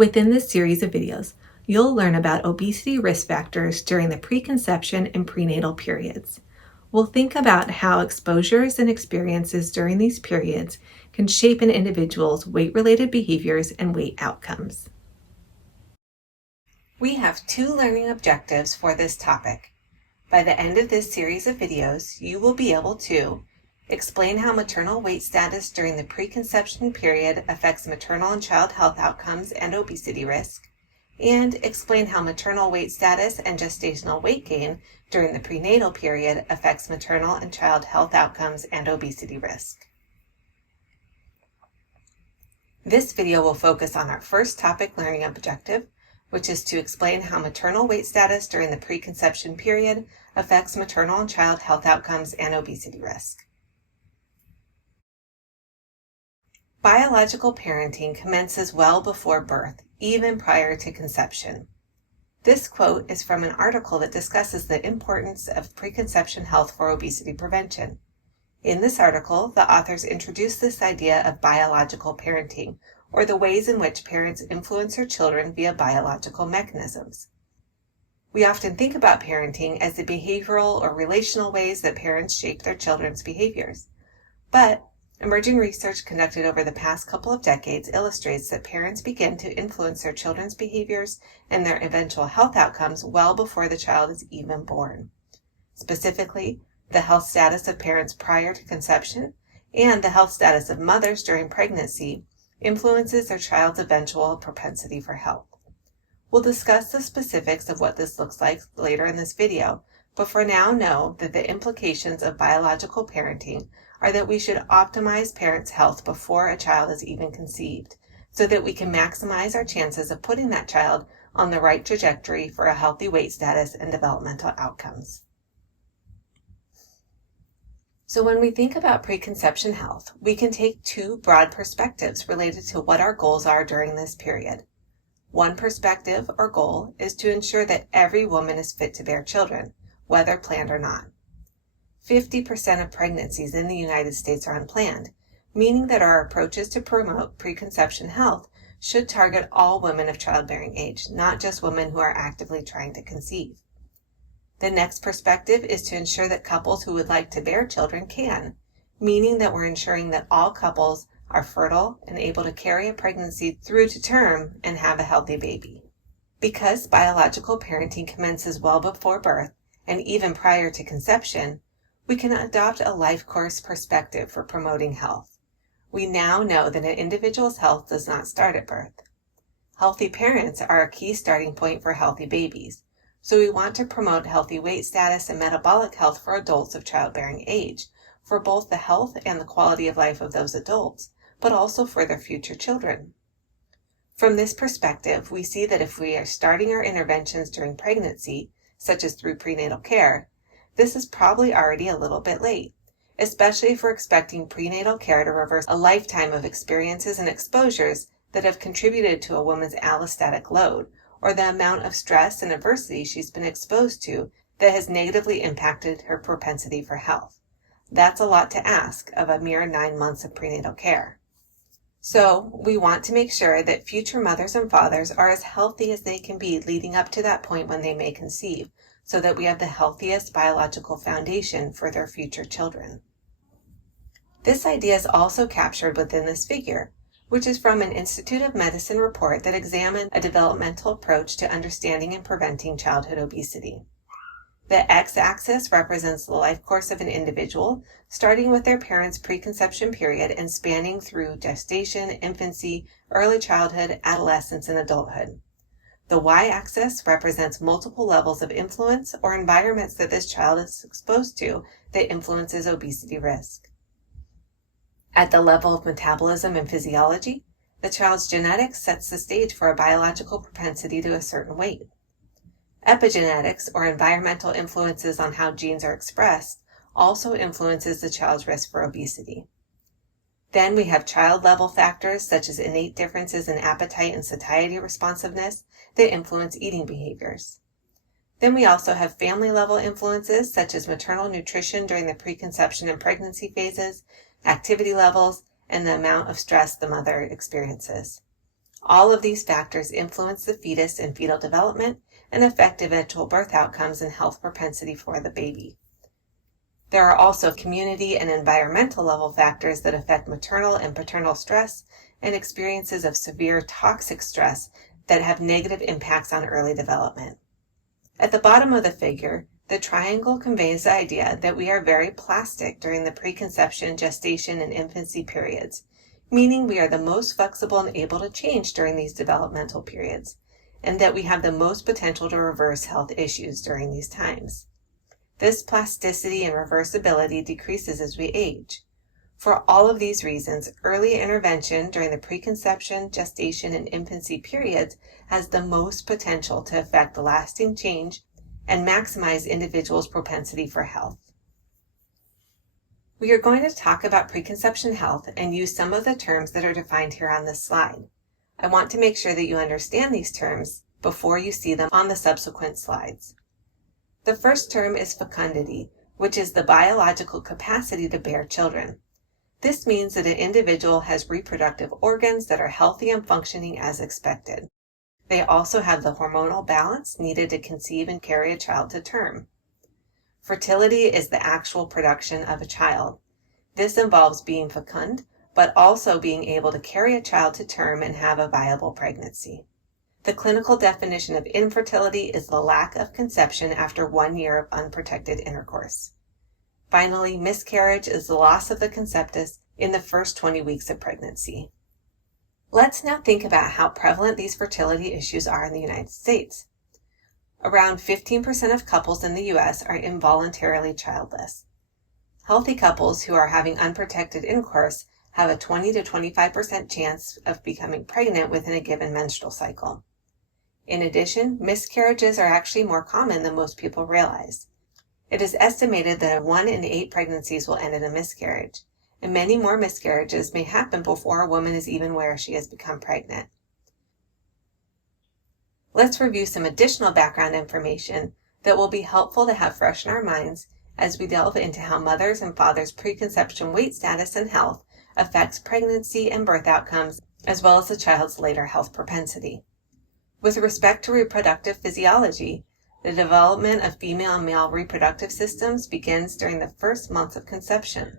Within this series of videos, you'll learn about obesity risk factors during the preconception and prenatal periods. We'll think about how exposures and experiences during these periods can shape an individual's weight-related behaviors and weight outcomes. We have 2 learning objectives for this topic. By the end of this series of videos, you will be able to explain how maternal weight status during the preconception period affects maternal and child health outcomes and obesity risk, and explain how maternal weight status and gestational weight gain during the prenatal period affects maternal and child health outcomes and obesity risk. This video will focus on our first topic learning objective, which is to explain how maternal weight status during the preconception period affects maternal and child health outcomes and obesity risk. Biological parenting commences well before birth, even prior to conception. This quote is from an article that discusses the importance of preconception health for obesity prevention. In this article, the authors introduce this idea of biological parenting, or the ways in which parents influence their children via biological mechanisms. We often think about parenting as the behavioral or relational ways that parents shape their children's behaviors. But emerging research conducted over the past couple of decades illustrates that parents begin to influence their children's behaviors and their eventual health outcomes well before the child is even born. Specifically, the health status of parents prior to conception and the health status of mothers during pregnancy influences their child's eventual propensity for health. We'll discuss the specifics of what this looks like later in this video, but for now know that the implications of biological parenting are that we should optimize parents' health before a child is even conceived, so that we can maximize our chances of putting that child on the right trajectory for a healthy weight status and developmental outcomes. So when we think about preconception health, we can take 2 broad perspectives related to what our goals are during this period. One perspective or goal is to ensure that every woman is fit to bear children, whether planned or not. 50% of pregnancies in the United States are unplanned, meaning that our approaches to promote preconception health should target all women of childbearing age, not just women who are actively trying to conceive. The next perspective is to ensure that couples who would like to bear children can, meaning that we're ensuring that all couples are fertile and able to carry a pregnancy through to term and have a healthy baby. Because biological parenting commences well before birth and even prior to conception, we can adopt a life course perspective for promoting health. We now know that an individual's health does not start at birth. Healthy parents are a key starting point for healthy babies, so we want to promote healthy weight status and metabolic health for adults of childbearing age, for both the health and the quality of life of those adults, but also for their future children. From this perspective, we see that if we are starting our interventions during pregnancy, such as through prenatal care, this is probably already a little bit late, especially if we're expecting prenatal care to reverse a lifetime of experiences and exposures that have contributed to a woman's allostatic load, or the amount of stress and adversity she's been exposed to that has negatively impacted her propensity for health. That's a lot to ask of a mere 9 months of prenatal care. So we want to make sure that future mothers and fathers are as healthy as they can be leading up to that point when they may conceive, so that we have the healthiest biological foundation for their future children. This idea is also captured within this figure, which is from an Institute of Medicine report that examined a developmental approach to understanding and preventing childhood obesity. The x-axis represents the life course of an individual, starting with their parents' preconception period and spanning through gestation, infancy, early childhood, adolescence, and adulthood. The y-axis represents multiple levels of influence or environments that this child is exposed to that influences obesity risk. At the level of metabolism and physiology, the child's genetics sets the stage for a biological propensity to a certain weight. Epigenetics, or environmental influences on how genes are expressed, also influences the child's risk for obesity. Then we have child-level factors such as innate differences in appetite and satiety responsiveness that influence eating behaviors. Then we also have family-level influences such as maternal nutrition during the preconception and pregnancy phases, activity levels, and the amount of stress the mother experiences. All of these factors influence the fetus and fetal development and affect eventual birth outcomes and health propensity for the baby. There are also community and environmental level factors that affect maternal and paternal stress and experiences of severe toxic stress that have negative impacts on early development. At the bottom of the figure, the triangle conveys the idea that we are very plastic during the preconception, gestation, and infancy periods, meaning we are the most flexible and able to change during these developmental periods, and that we have the most potential to reverse health issues during these times. This plasticity and reversibility decreases as we age. For all of these reasons, early intervention during the preconception, gestation, and infancy periods has the most potential to affect lasting change and maximize individuals' propensity for health. We are going to talk about preconception health and use some of the terms that are defined here on this slide. I want to make sure that you understand these terms before you see them on the subsequent slides. The first term is fecundity, which is the biological capacity to bear children. This means that an individual has reproductive organs that are healthy and functioning as expected. They also have the hormonal balance needed to conceive and carry a child to term. Fertility is the actual production of a child. This involves being fecund, but also being able to carry a child to term and have a viable pregnancy. The clinical definition of infertility is the lack of conception after 1 year of unprotected intercourse. Finally, miscarriage is the loss of the conceptus in the first 20 weeks of pregnancy. Let's now think about how prevalent these fertility issues are in the United States. Around 15% of couples in the U.S. are involuntarily childless. Healthy couples who are having unprotected intercourse have a 20 to 25% chance of becoming pregnant within a given menstrual cycle. In addition, miscarriages are actually more common than most people realize. It is estimated that 1 in 8 pregnancies will end in a miscarriage, and many more miscarriages may happen before a woman is even aware she has become pregnant. Let's review some additional background information that will be helpful to have fresh in our minds as we delve into how mothers' and fathers' preconception weight status and health affects pregnancy and birth outcomes, as well as the child's later health propensity. With respect to reproductive physiology, the development of female and male reproductive systems begins during the first months of conception.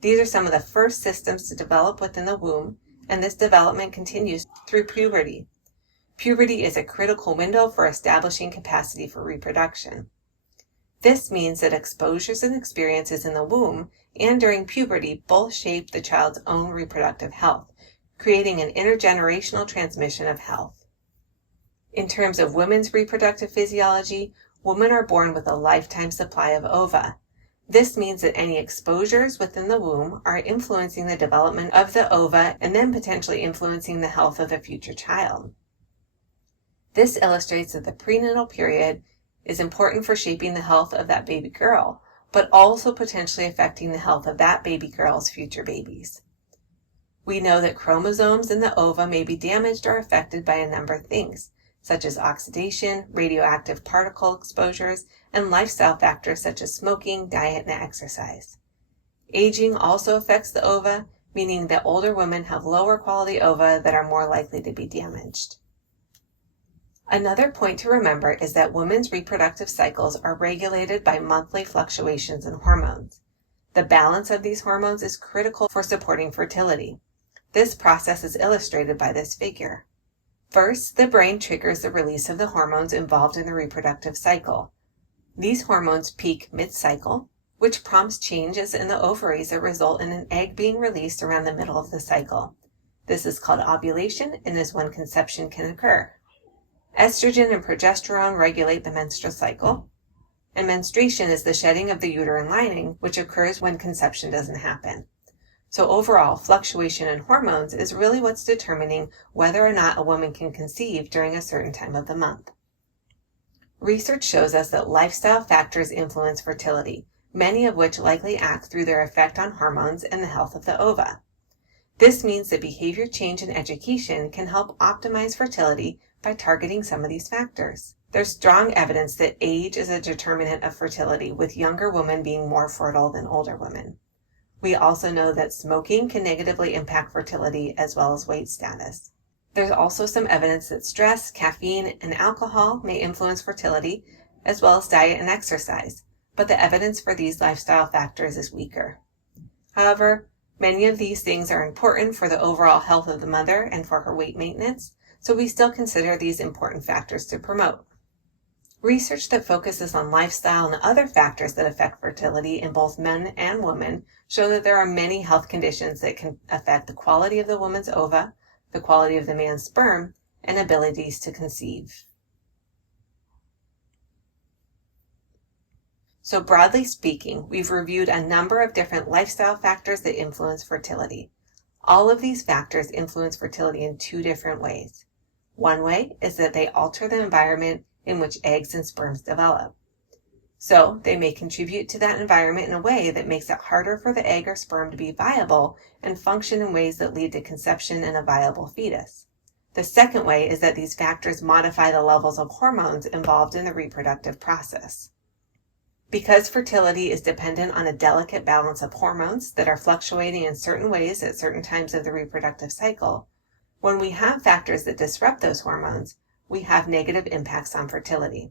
These are some of the first systems to develop within the womb, and this development continues through puberty. Puberty is a critical window for establishing capacity for reproduction. This means that exposures and experiences in the womb and during puberty both shape the child's own reproductive health, creating an intergenerational transmission of health. In terms of women's reproductive physiology, women are born with a lifetime supply of ova. This means that any exposures within the womb are influencing the development of the ova and then potentially influencing the health of the future child. This illustrates that the prenatal period is important for shaping the health of that baby girl, but also potentially affecting the health of that baby girl's future babies. We know that chromosomes in the ova may be damaged or affected by a number of things, such as oxidation, radioactive particle exposures, and lifestyle factors such as smoking, diet, and exercise. Aging also affects the ova, meaning that older women have lower quality ova that are more likely to be damaged. Another point to remember is that women's reproductive cycles are regulated by monthly fluctuations in hormones. The balance of these hormones is critical for supporting fertility. This process is illustrated by this figure. First, the brain triggers the release of the hormones involved in the reproductive cycle. These hormones peak mid-cycle, which prompts changes in the ovaries that result in an egg being released around the middle of the cycle. This is called ovulation and is when conception can occur. Estrogen and progesterone regulate the menstrual cycle, and menstruation is the shedding of the uterine lining, which occurs when conception doesn't happen. So overall, fluctuation in hormones is really what's determining whether or not a woman can conceive during a certain time of the month. Research shows us that lifestyle factors influence fertility, many of which likely act through their effect on hormones and the health of the ova. This means that behavior change and education can help optimize fertility by targeting some of these factors. There's strong evidence that age is a determinant of fertility, with younger women being more fertile than older women. We also know that smoking can negatively impact fertility as well as weight status. There's also some evidence that stress, caffeine, and alcohol may influence fertility, as well as diet and exercise, but the evidence for these lifestyle factors is weaker. However, many of these things are important for the overall health of the mother and for her weight maintenance, so we still consider these important factors to promote. Research that focuses on lifestyle and other factors that affect fertility in both men and women show that there are many health conditions that can affect the quality of the woman's ova, the quality of the man's sperm, and abilities to conceive. So broadly speaking, we've reviewed a number of different lifestyle factors that influence fertility. All of these factors influence fertility in two different ways. One way is that they alter the environment in which eggs and sperms develop. So they may contribute to that environment in a way that makes it harder for the egg or sperm to be viable and function in ways that lead to conception and a viable fetus. The second way is that these factors modify the levels of hormones involved in the reproductive process. Because fertility is dependent on a delicate balance of hormones that are fluctuating in certain ways at certain times of the reproductive cycle, when we have factors that disrupt those hormones, we have negative impacts on fertility.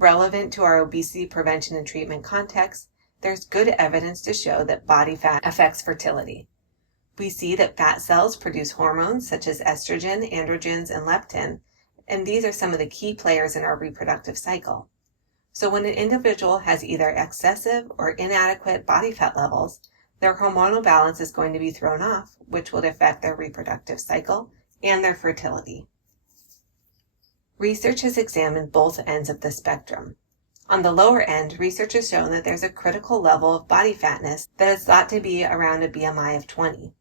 Relevant to our obesity prevention and treatment context, there's good evidence to show that body fat affects fertility. We see that fat cells produce hormones such as estrogen, androgens, and leptin, and these are some of the key players in our reproductive cycle. So when an individual has either excessive or inadequate body fat levels, their hormonal balance is going to be thrown off, which will affect their reproductive cycle and their fertility. Research has examined both ends of the spectrum. On the lower end, research has shown that there's a critical level of body fatness that is thought to be around a BMI of 20.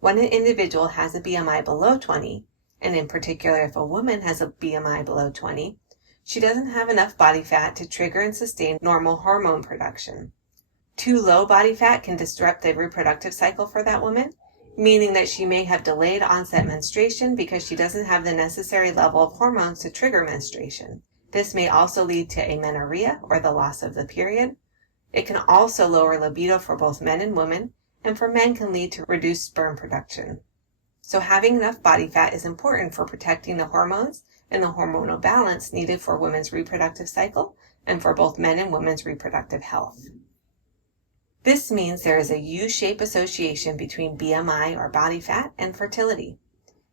When an individual has a BMI below 20, and in particular if a woman has a BMI below 20, she doesn't have enough body fat to trigger and sustain normal hormone production. Too low body fat can disrupt the reproductive cycle for that woman, meaning that she may have delayed onset menstruation because she doesn't have the necessary level of hormones to trigger menstruation. This may also lead to amenorrhea, or the loss of the period. It can also lower libido for both men and women, and for men can lead to reduced sperm production. So having enough body fat is important for protecting the hormones and the hormonal balance needed for women's reproductive cycle and for both men and women's reproductive health. This means there is a U-shaped association between BMI or body fat and fertility.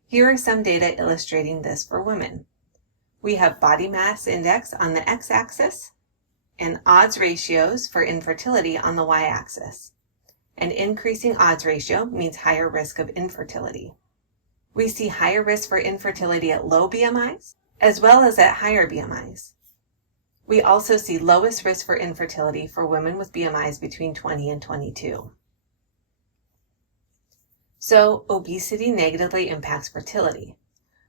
Here are some data illustrating this for women. We have body mass index on the x-axis and odds ratios for infertility on the y-axis. An increasing odds ratio means higher risk of infertility. We see higher risk for infertility at low BMIs as well as at higher BMIs. We also see lowest risk for infertility for women with BMIs between 20 and 22. So, obesity negatively impacts fertility.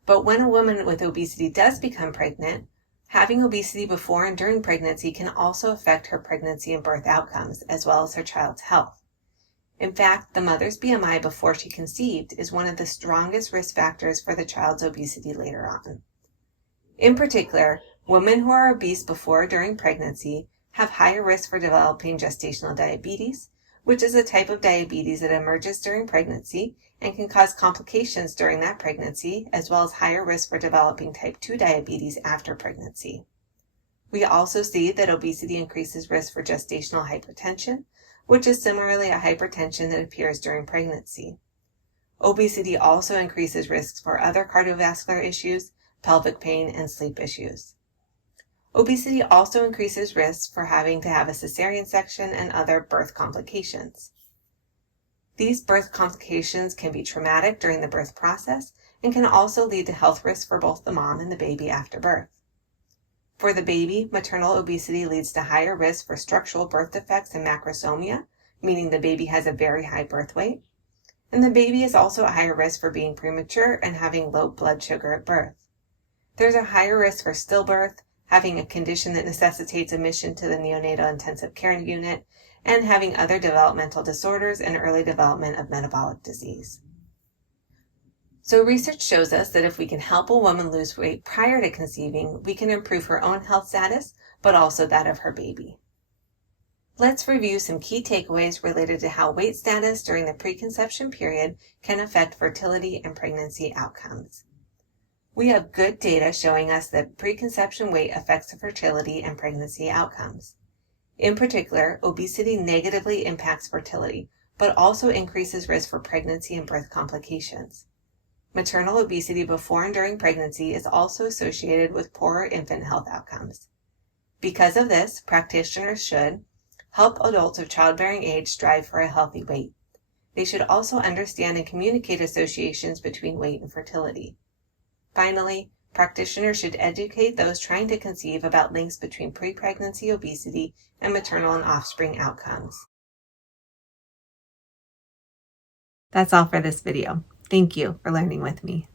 But when a woman with obesity does become pregnant, having obesity before and during pregnancy can also affect her pregnancy and birth outcomes, as well as her child's health. In fact, the mother's BMI before she conceived is one of the strongest risk factors for the child's obesity later on. In particular, women who are obese before or during pregnancy have higher risk for developing gestational diabetes, which is a type of diabetes that emerges during pregnancy and can cause complications during that pregnancy, as well as higher risk for developing type 2 diabetes after pregnancy. We also see that obesity increases risk for gestational hypertension, which is similarly a hypertension that appears during pregnancy. Obesity also increases risks for other cardiovascular issues, pelvic pain, and sleep issues. Obesity also increases risks for having to have a cesarean section and other birth complications. These birth complications can be traumatic during the birth process and can also lead to health risks for both the mom and the baby after birth. For the baby, maternal obesity leads to higher risk for structural birth defects and macrosomia, meaning the baby has a very high birth weight. And the baby is also at higher risk for being premature and having low blood sugar at birth. There's a higher risk for stillbirth, having a condition that necessitates admission to the neonatal intensive care unit, and having other developmental disorders and early development of metabolic disease. So research shows us that if we can help a woman lose weight prior to conceiving, we can improve her own health status, but also that of her baby. Let's review some key takeaways related to how weight status during the preconception period can affect fertility and pregnancy outcomes. We have good data showing us that preconception weight affects the fertility and pregnancy outcomes. In particular, obesity negatively impacts fertility, but also increases risk for pregnancy and birth complications. Maternal obesity before and during pregnancy is also associated with poorer infant health outcomes. Because of this, practitioners should help adults of childbearing age strive for a healthy weight. They should also understand and communicate associations between weight and fertility. Finally, practitioners should educate those trying to conceive about links between pre-pregnancy obesity and maternal and offspring outcomes. That's all for this video. Thank you for learning with me.